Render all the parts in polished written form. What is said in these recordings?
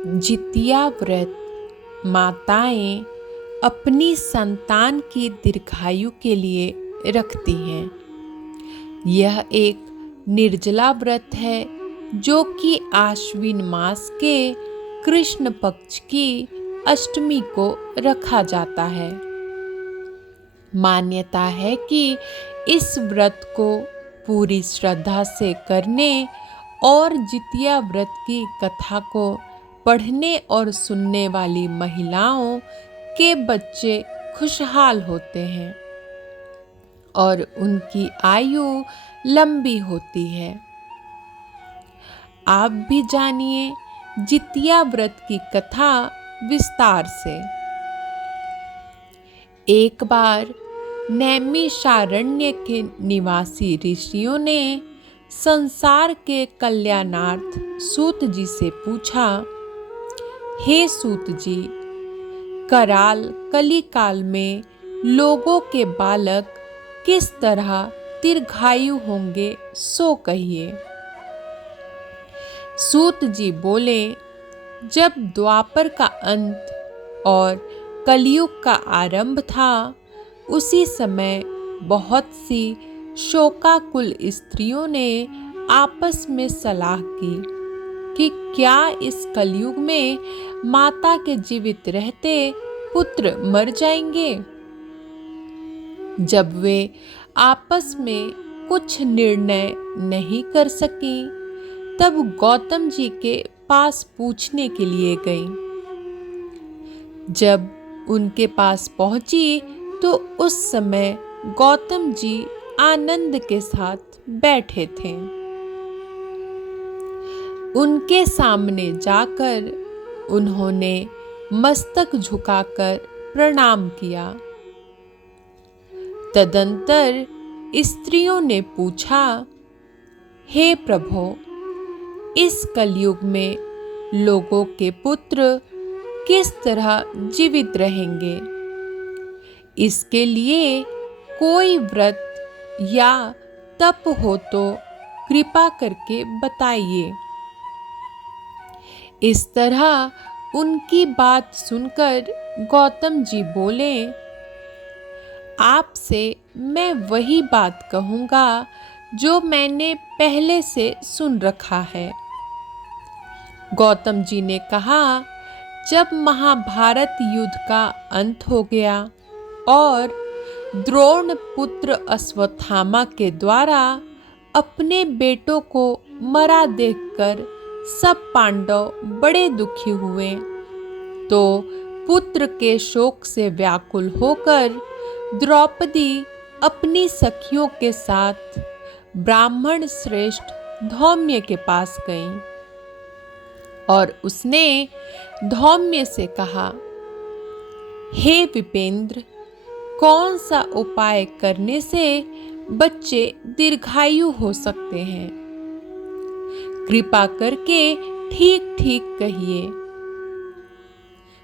जितिया व्रत माताएं अपनी संतान की दीर्घायु के लिए रखती हैं। यह एक निर्जला व्रत है जो कि आश्विन मास के कृष्ण पक्ष की अष्टमी को रखा जाता है। मान्यता है कि इस व्रत को पूरी श्रद्धा से करने और जितिया व्रत की कथा को पढ़ने और सुनने वाली महिलाओं के बच्चे खुशहाल होते हैं और उनकी आयु लंबी होती है। आप भी जानिए जितिया व्रत की कथा विस्तार से। एक बार नैमिषारण्य के निवासी ऋषियों ने संसार के कल्याणार्थ सूत जी से पूछा, हे सूत जी, कराल कलिकाल में लोगों के बालक किस तरह दीर्घायु होंगे सो कहिए। सूत जी बोले, जब द्वापर का अंत और कलयुग का आरंभ था, उसी समय बहुत सी शोकाकुल स्त्रियों ने आपस में सलाह की कि क्या इस कलयुग में माता के जीवित रहते पुत्र मर जाएंगे। जब वे आपस में कुछ निर्णय नहीं कर सकी, तब गौतम जी के पास पूछने के लिए गई। जब उनके पास पहुंची तो उस समय गौतम जी आनंद के साथ बैठे थे। उनके सामने जाकर उन्होंने मस्तक झुकाकर प्रणाम किया। तदंतर स्त्रियों ने पूछा, हे प्रभो, इस कलयुग में लोगों के पुत्र किस तरह जीवित रहेंगे? इसके लिए कोई व्रत या तप हो तो कृपा करके बताइए। इस तरह उनकी बात सुनकर गौतम जी बोले, आपसे मैं वही बात कहूँगा जो मैंने पहले से सुन रखा है। गौतम जी ने कहा, जब महाभारत युद्ध का अंत हो गया और द्रोण पुत्र अश्वत्थामा के द्वारा अपने बेटों को मरा देखकर सब पांडव बड़े दुखी हुए, तो पुत्र के शोक से व्याकुल होकर द्रौपदी अपनी सखियों के साथ ब्राह्मण श्रेष्ठ धौम्य के पास गई और उसने धौम्य से कहा, हे विपेंद्र, कौन सा उपाय करने से बच्चे दीर्घायु हो सकते हैं? कृपा करके ठीक ठीक कहिए।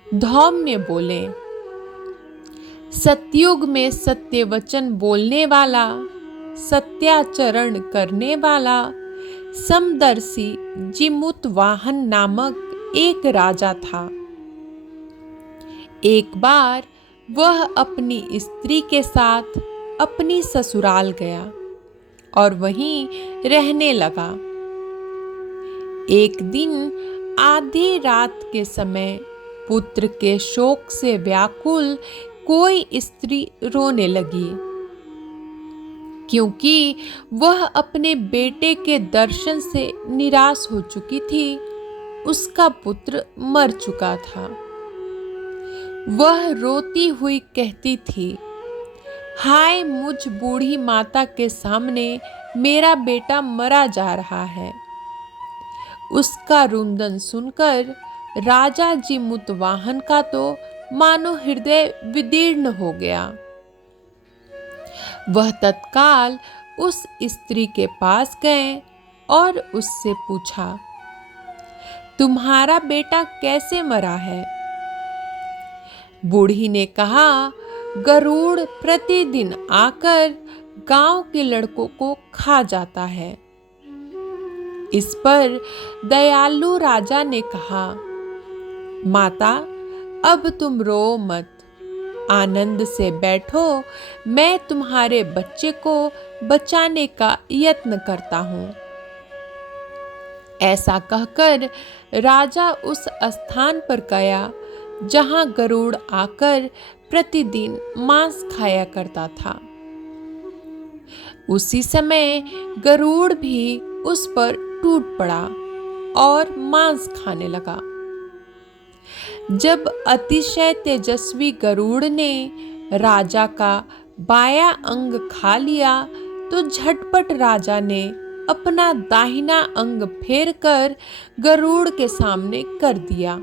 धौम्य बोले, सतयुग में सत्य वचन बोलने वाला, सत्याचरण करने वाला समदर्शी जिमुतवाहन नामक एक राजा था। एक बार वह अपनी स्त्री के साथ अपनी ससुराल गया और वहीं रहने लगा। एक दिन आधी रात के समय पुत्र के शोक से व्याकुल कोई स्त्री रोने लगी, क्योंकि वह अपने बेटे के दर्शन से निराश हो चुकी थी। उसका पुत्र मर चुका था। वह रोती हुई कहती थी, हाय मुझ बूढ़ी माता के सामने मेरा बेटा मरा जा रहा है। उसका रुंदन सुनकर राजा जिमुतवाहन का तो मानो हृदय विदीर्ण हो गया। वह तत्काल उस स्त्री के पास गए और उससे पूछा, तुम्हारा बेटा कैसे मरा है? बूढ़ी ने कहा, गरुड़ प्रतिदिन आकर गांव के लड़कों को खा जाता है। इस पर दयालु राजा ने कहा, माता, अब तुम रो मत, आनंद से बैठो, मैं तुम्हारे बच्चे को बचाने का यत्न करता हूँ। ऐसा कहकर राजा उस स्थान पर गया जहाँ गरुड़ आकर प्रतिदिन मांस खाया करता था। उसी समय गरुड़ भी उस पर टूट पड़ा और मांस खाने लगा। जब अतिशय तेजस्वी गरुड़ ने राजा का बायां अंग खा लिया तो झटपट राजा ने अपना दाहिना अंग फेर कर गरुड़ के सामने कर दिया।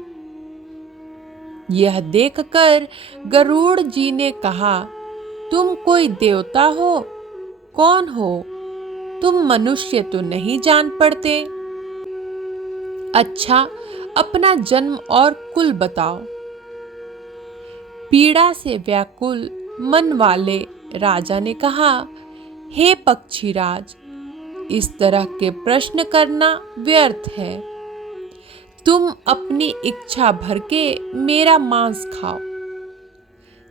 यह देखकर गरुड़ जी ने कहा, तुम कोई देवता हो? कौन हो तुम? मनुष्य तो नहीं जान पड़ते। अच्छा, अपना जन्म और कुल बताओ। पीड़ा से व्याकुल मन वाले राजा ने कहा, हे पक्षीराज, इस तरह के प्रश्न करना व्यर्थ है। तुम अपनी इच्छा भर के मेरा मांस खाओ।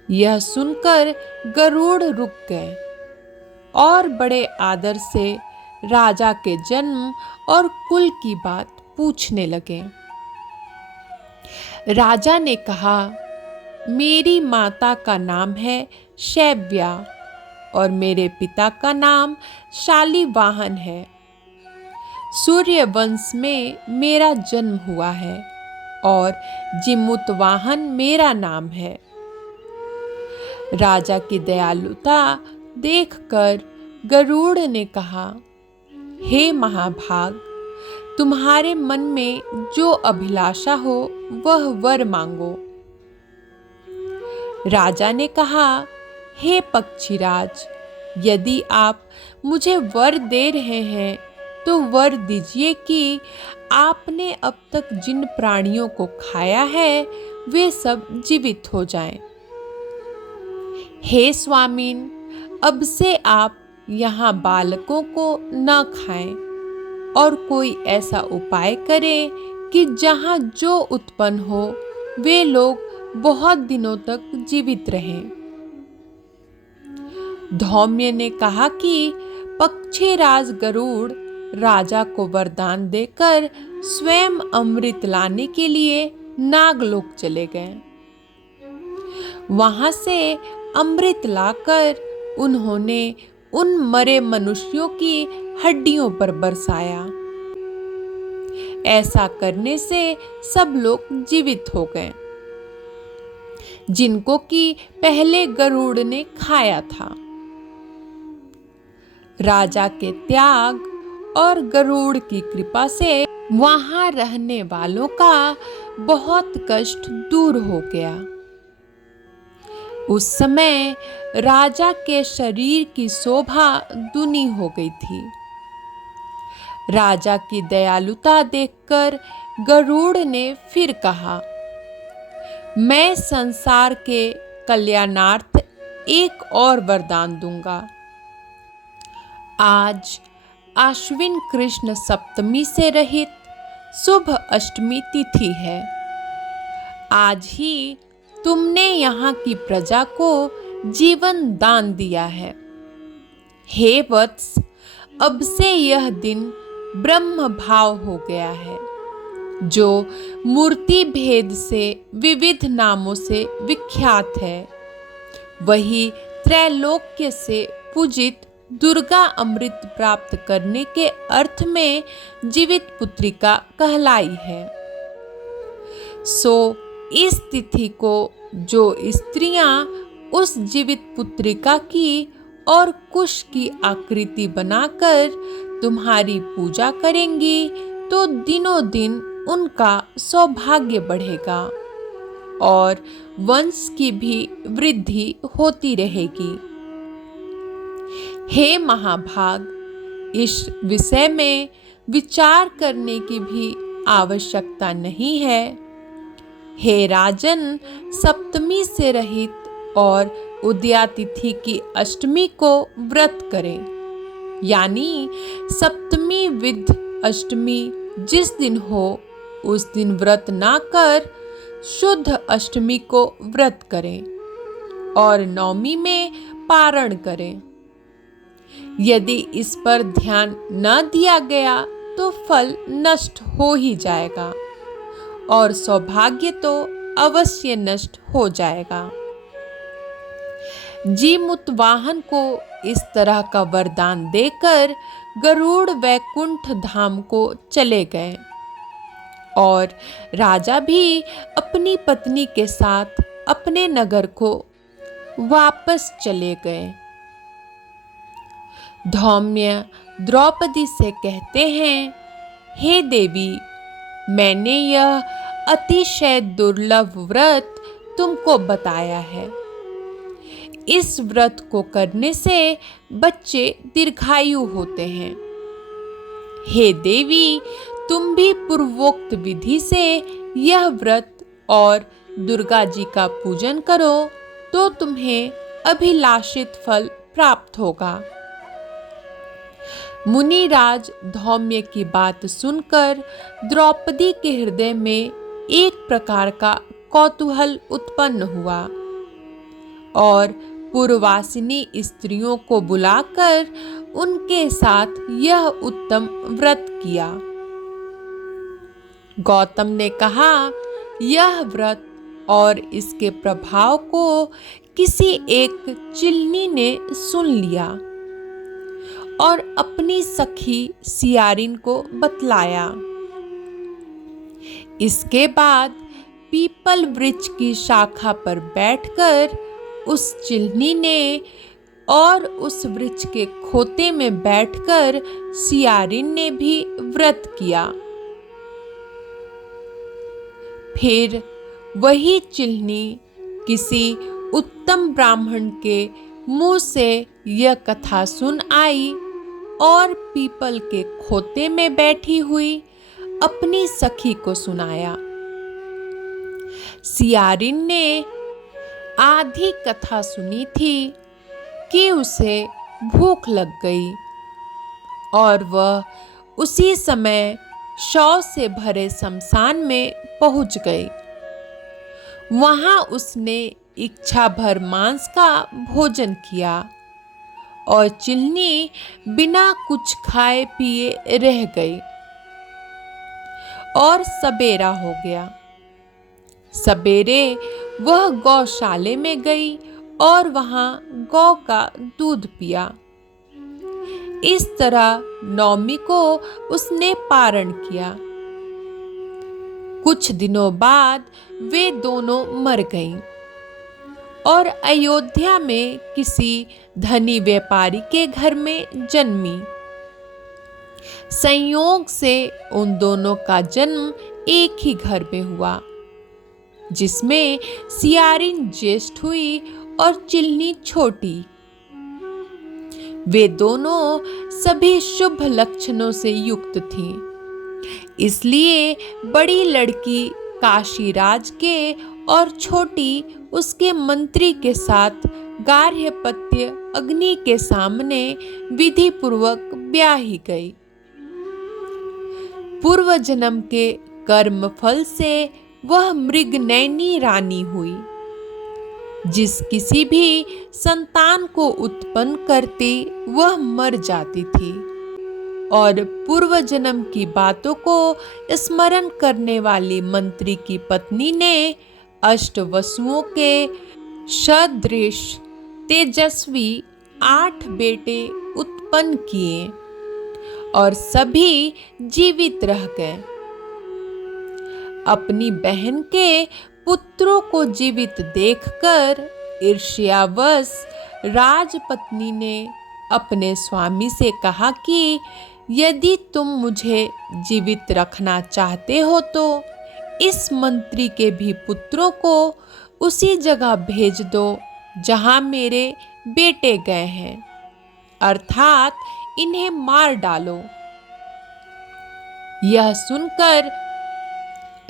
यह सुनकर गरुड़ रुक गए और बड़े आदर से राजा के जन्म और कुल की बात पूछने लगे। राजा ने कहा, मेरी माता का नाम है शैव्या और मेरे पिता का नाम शालिवाहन है। सूर्य वंश में मेरा जन्म हुआ है और जिमुतवाहन मेरा नाम है। राजा की दयालुता देखकर गरुड़ ने कहा, हे महाभाग, तुम्हारे मन में जो अभिलाषा हो वह वर मांगो। राजा ने कहा, हे पक्षीराज, यदि आप मुझे वर दे रहे हैं तो वर दीजिए कि आपने अब तक जिन प्राणियों को खाया है वे सब जीवित हो जाएं। हे स्वामीन, अब से आप यहाँ बालकों को न खाएं और कोई ऐसा उपाय करें कि जहाँ जो उत्पन्न हो वे लोग बहुत दिनों तक जीवित रहें। धौम्य ने कहा कि पक्षीराज गरुड़ राजा को वरदान देकर स्वयं अमृत लाने के लिए नागलोक चले गए। वहां से अमृत लाकर उन्होंने उन मरे मनुष्यों की हड्डियों पर बरसाया। ऐसा करने से सब लोग जीवित हो गए जिनको कि पहले गरुड़ ने खाया था। राजा के त्याग और गरुड़ की कृपा से वहां रहने वालों का बहुत कष्ट दूर हो गया। उस समय राजा के शरीर की शोभा दूनी हो गई थी। राजा की दयालुता देखकर गरुड़ ने फिर कहा, मैं संसार के कल्याणार्थ एक और वरदान दूंगा। आज आश्विन कृष्ण सप्तमी से रहित शुभ अष्टमी तिथि है। आज ही तुमने यहाँ की प्रजा को जीवन दान दिया है। हे वत्स, अब से यह दिन ब्रह्म भाव हो गया है, जो मूर्ति भेद से विविध नामों से विख्यात है। वही त्रैलोक्य से पूजित दुर्गा अमृत प्राप्त करने के अर्थ में जीवित पुत्रिका कहलाई है। सो इस तिथि को जो स्त्रियां उस जीवित पुत्रिका की और कुश की आकृति बनाकर तुम्हारी पूजा करेंगी तो दिनों दिन उनका सौभाग्य बढ़ेगा और वंश की भी वृद्धि होती रहेगी। हे महाभाग, इस विषय में विचार करने की भी आवश्यकता नहीं है। हे राजन, सप्तमी से रहित और उदया तिथि की अष्टमी को व्रत करें, यानी सप्तमी विद अष्टमी जिस दिन हो उस दिन व्रत ना कर शुद्ध अष्टमी को व्रत करें और नवमी में पारण करें। यदि इस पर ध्यान न दिया गया तो फल नष्ट हो ही जाएगा और सौभाग्य तो अवश्य नष्ट हो जाएगा। जीमूतवाहन को इस तरह का वरदान देकर गरुड़ वैकुंठ धाम को चले गए और राजा भी अपनी पत्नी के साथ अपने नगर को वापस चले गए। धौम्य द्रौपदी से कहते हैं, हे देवी, मैंने यह अतिशय दुर्लभ व्रत तुमको बताया है। इस व्रत को करने से बच्चे दीर्घायु होते हैं। हे देवी, तुम भी पूर्वोक्त विधि से यह व्रत और दुर्गा जी का पूजन करो तो तुम्हें अभिलाषित फल प्राप्त होगा। मुनिराज धौम्य की बात सुनकर द्रौपदी के हृदय में एक प्रकार का कौतूहल उत्पन्न हुआ और पूर्ववासिनी स्त्रियों को बुलाकर उनके साथ यह उत्तम व्रत किया। गौतम ने कहा, यह व्रत और इसके प्रभाव को किसी एक चिलनी ने सुन लिया और अपनी सखी सियारिन को बतलाया। इसके बाद पीपल वृक्ष की शाखा पर बैठकर उस चिलनी ने और उस वृक्ष के खोते में बैठकर सियारिन ने भी व्रत किया। फिर वही चिलनी किसी उत्तम ब्राह्मण के मुंह से यह कथा सुन आई और पीपल के खोते में बैठी हुई अपनी सखी को सुनाया। सियारिन ने आधी कथा सुनी थी कि उसे भूख लग गई और वह उसी समय शव से भरे शमशान में पहुंच गई। वहां उसने इच्छा भर मांस का भोजन किया और चिलनी बिना कुछ खाए पिए रह गई और सबेरा हो गया। सवेरे वह गौशाले में गई और वहां गौ का दूध पिया। इस तरह नवमी को उसने पारण किया। कुछ दिनों बाद वे दोनों मर गईं और अयोध्या में किसी धनी व्यापारी के घर में जन्मी। संयोग से उन दोनों का जन्म एक ही घर में हुआ, जिसमें सियारिन ज्येष्ठ हुई और चिलनी छोटी। वे दोनों सभी शुभ लक्षणों से युक्त थीं, इसलिए बड़ी लड़की काशीराज के और छोटी उसके मंत्री के साथ गार्हपत्य अग्नि के सामने विधि पूर्वक ब्याही गई। पूर्व जन्म के कर्म फल से वह मृगनयनी रानी हुई, जिस किसी भी संतान को उत्पन्न करती वह मर जाती थी और पूर्व जन्म की बातों को स्मरण करने वाली मंत्री की पत्नी ने अष्टवसुओं के सदृश तेजस्वी 8 बेटे उत्पन्न किए और सभी जीवित रह गए। अपनी बहन के पुत्रों को जीवित देखकर ईर्ष्यावश राजपत्नी ने अपने स्वामी से कहा कि यदि तुम मुझे जीवित रखना चाहते हो तो इस मंत्री के भी पुत्रों को उसी जगह भेज दो जहां मेरे बेटे गए हैं, अर्थात इन्हें मार डालो। यह सुनकर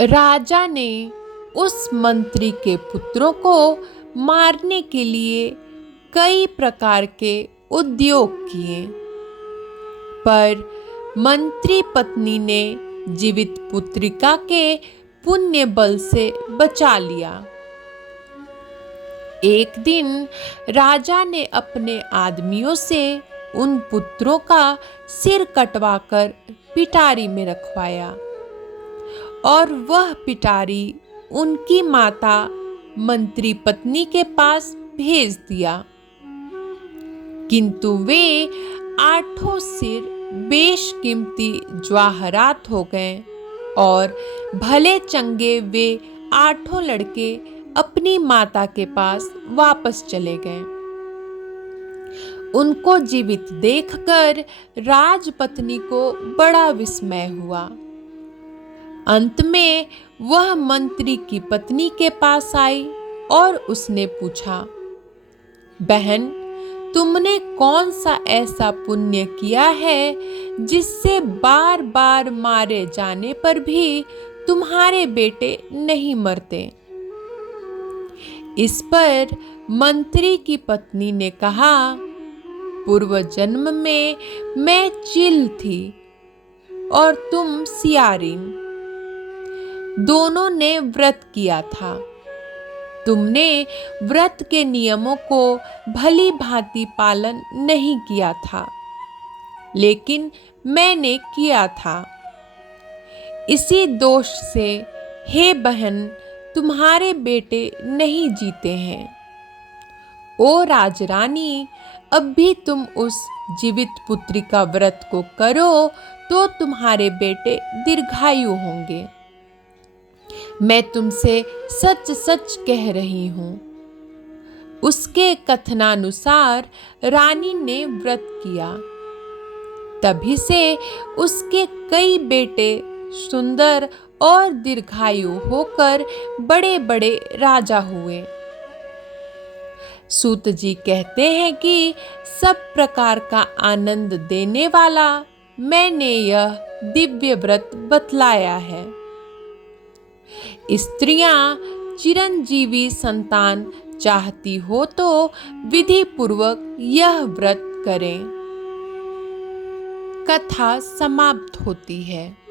राजा ने उस मंत्री के पुत्रों को मारने के लिए कई प्रकार के उद्योग किए, पर मंत्री पत्नी ने जीवित पुत्रिका के पुण्य बल से बचा लिया। एक दिन राजा ने अपने आदमियों से उन पुत्रों का सिर कटवाकर पिटारी में रखवाया और वह पिटारी उनकी माता मंत्री पत्नी के पास भेज दिया। किंतु वे 8 सिर बेशकीमती जवाहरात हो गए और भले चंगे वे 8 लड़के अपनी माता के पास वापस चले गए। उनको जीवित देखकर राजपत्नी को बड़ा विस्मय हुआ। अंत में वह मंत्री की पत्नी के पास आई और उसने पूछा, बहन, तुमने कौन सा ऐसा पुण्य किया है जिससे बार बार मारे जाने पर भी तुम्हारे बेटे नहीं मरते? इस पर मंत्री की पत्नी ने कहा, पूर्व जन्म में मैं चील थी और तुम सियारिन। दोनों ने व्रत किया था। तुमने व्रत के नियमों को भली भांति पालन नहीं किया था, लेकिन मैंने किया था। इसी दोष से हे बहन, तुम्हारे बेटे नहीं जीते हैं। ओ राजरानी, अब भी तुम उस जीवित पुत्री का व्रत को करो तो तुम्हारे बेटे दीर्घायु होंगे। मैं तुमसे सच सच कह रही हूं। उसके कथनानुसार रानी ने व्रत किया। तभी से उसके कई बेटे सुंदर और दीर्घायु होकर बड़े बड़े राजा हुए। सूत जी कहते हैं कि सब प्रकार का आनंद देने वाला मैंने यह दिव्य व्रत बतलाया है। स्त्रियां चिरंजीवी संतान चाहती हो तो विधि पूर्वक यह व्रत करें। कथा समाप्त होती है।